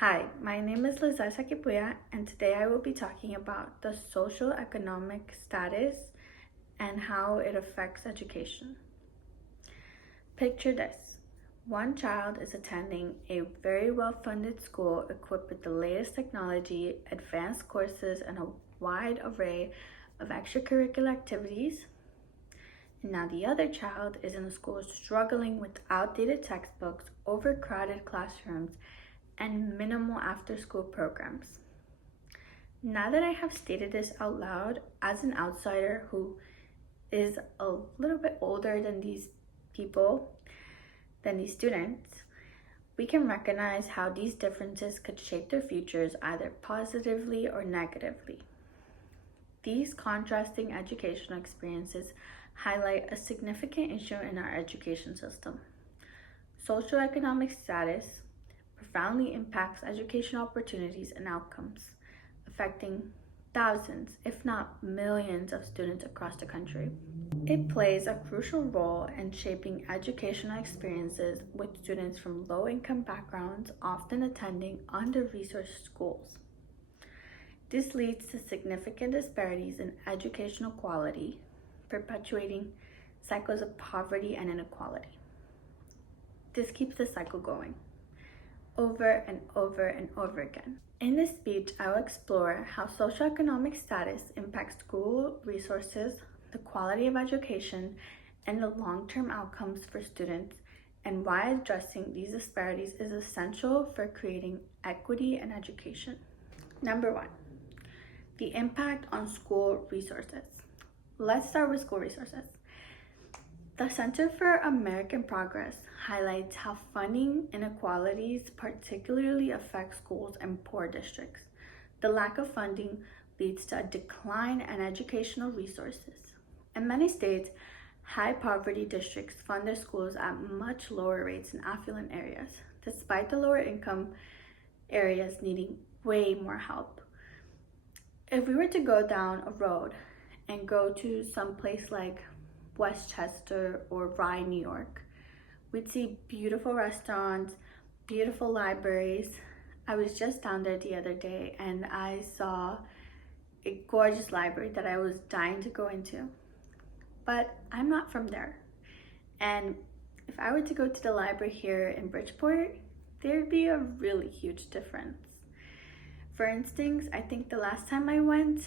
Hi, my name is Liza Sakipuya, and today I will be talking about the socioeconomic status and how it affects education. Picture this. One child is attending a very well-funded school equipped with the latest technology, advanced courses, and a wide array of extracurricular activities. And now the other child is in a school struggling with outdated textbooks, overcrowded classrooms, and minimal after-school programs. Now that I have stated this out loud, as an outsider who is a little bit older than these students, we can recognize how these differences could shape their futures either positively or negatively. These contrasting educational experiences highlight a significant issue in our education system. Socioeconomic status profoundly impacts educational opportunities and outcomes, affecting thousands, if not millions, of students across the country. It plays a crucial role in shaping educational experiences, with students from low-income backgrounds often attending under-resourced schools. This leads to significant disparities in educational quality, perpetuating cycles of poverty and inequality. This keeps the cycle going over and over and over again. In this speech, I will explore how socioeconomic status impacts school resources, the quality of education, and the long-term outcomes for students, and why addressing these disparities is essential for creating equity in education. Number one, the impact on school resources. Let's start with school resources. The Center for American Progress highlights how funding inequalities particularly affect schools in poor districts. The lack of funding leads to a decline in educational resources. In many states, high poverty districts fund their schools at much lower rates in affluent areas, despite the lower income areas needing way more help. If we were to go down a road and go to some place like Westchester or Rye, New York, we'd see beautiful restaurants, beautiful libraries. I was just down there the other day and I saw a gorgeous library that I was dying to go into. But I'm not from there. And if I were to go to the library here in Bridgeport, there'd be a really huge difference. For instance, I think the last time I went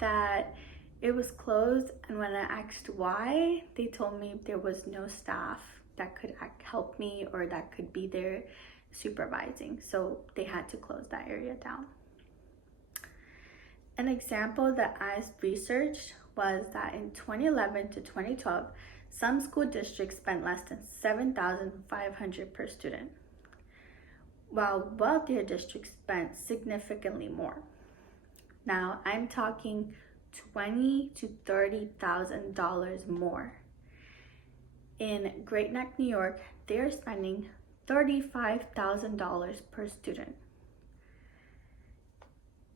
that it was closed, and when I asked why, they told me there was no staff that could help me or that could be there supervising, so they had to close that area down. An example that I researched was that in 2011 to 2012, some school districts spent less than $7,500 per student, while wealthier districts spent significantly more. Now, I'm talking $20,000 to $30,000 more. In Great Neck, New York, they are spending $35,000 per student.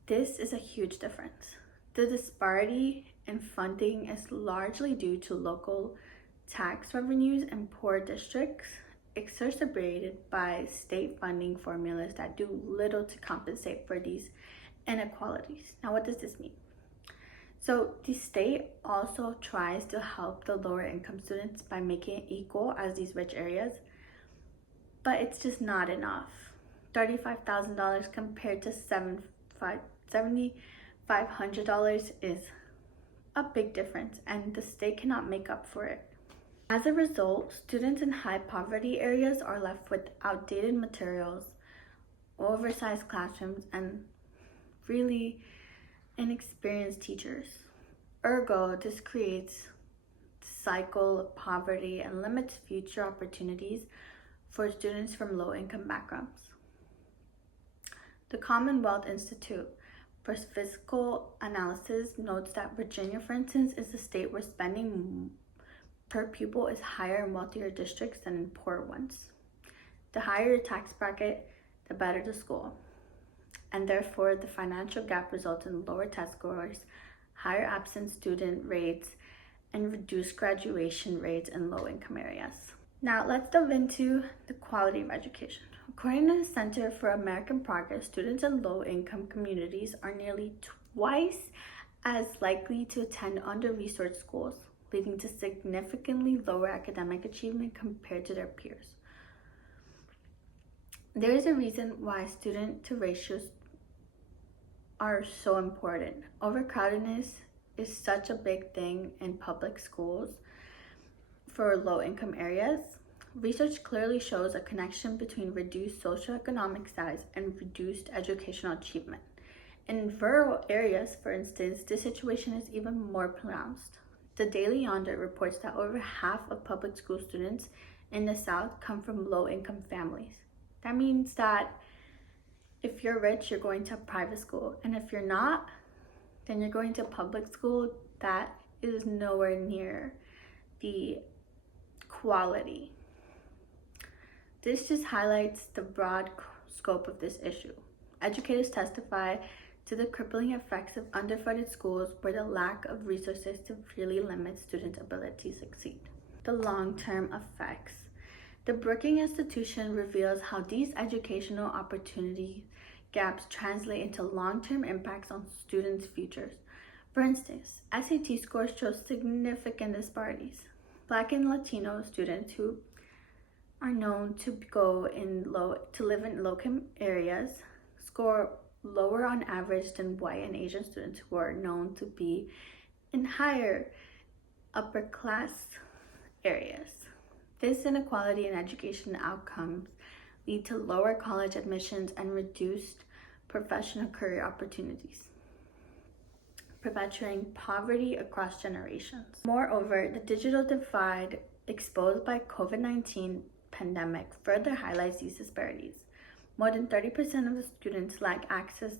This is a huge difference. The disparity in funding is largely due to local tax revenues in poor districts, exacerbated by state funding formulas that do little to compensate for these inequalities. Now, what does this mean? So the state also tries to help the lower income students by making it equal as these rich areas, but it's just not enough. $35,000 compared to $7,500 is a big difference, and the state cannot make up for it. As a result, students in high poverty areas are left with outdated materials, oversized classrooms, and really inexperienced teachers. Ergo, this creates a cycle of poverty and limits future opportunities for students from low-income backgrounds. The Commonwealth Institute for Fiscal Analysis notes that Virginia, for instance, is a state where spending per pupil is higher in wealthier districts than in poor ones. The higher your tax bracket, the better the school, and therefore the financial gap results in lower test scores, higher absent student rates, and reduced graduation rates in low-income areas. Now let's delve into the quality of education. According to the Center for American Progress, students in low-income communities are nearly twice as likely to attend under-resourced schools, leading to significantly lower academic achievement compared to their peers. There is a reason why student-to ratios are so important. Overcrowdedness is such a big thing in public schools for low-income areas. Research clearly shows a connection between reduced socioeconomic status and reduced educational achievement. In rural areas, for instance, this situation is even more pronounced. The Daily Yonder reports that over half of public school students in the South come from low-income families. That means that if you're rich, you're going to private school, and if you're not, then you're going to public school that is nowhere near the quality. This just highlights the broad scope of this issue. Educators testify to the crippling effects of underfunded schools where the lack of resources severely limits students' ability to succeed. The long-term effects. The Brookings Institution reveals how these educational opportunity gaps translate into long-term impacts on students' futures. For instance, SAT scores show significant disparities. Black and Latino students who are known to live in low-income areas score lower on average than white and Asian students who are known to be in higher upper-class areas. This inequality in education outcomes lead to lower college admissions and reduced professional career opportunities, perpetuating poverty across generations. Moreover, the digital divide exposed by COVID-19 pandemic further highlights these disparities. More than 30% of the students lack access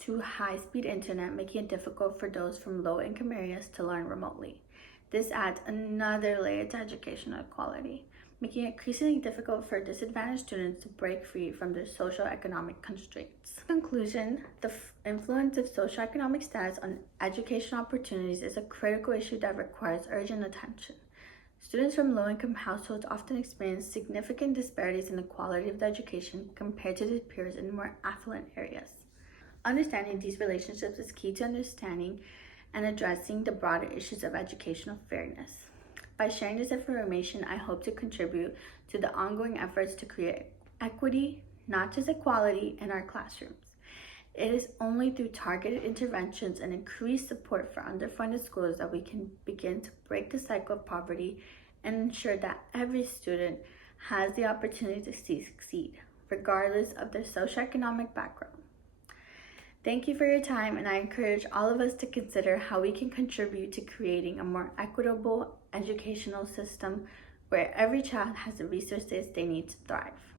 to high-speed internet, making it difficult for those from low-income areas to learn remotely. This adds another layer to educational equality, making it increasingly difficult for disadvantaged students to break free from their socioeconomic constraints. In conclusion, the influence of socioeconomic status on educational opportunities is a critical issue that requires urgent attention. Students from low-income households often experience significant disparities in the quality of their education compared to their peers in more affluent areas. Understanding these relationships is key to understanding and addressing the broader issues of educational fairness. By sharing this information, I hope to contribute to the ongoing efforts to create equity, not just equality, in our classrooms. It is only through targeted interventions and increased support for underfunded schools that we can begin to break the cycle of poverty and ensure that every student has the opportunity to succeed, regardless of their socioeconomic background. Thank you for your time, and I encourage all of us to consider how we can contribute to creating a more equitable educational system where every child has the resources they need to thrive.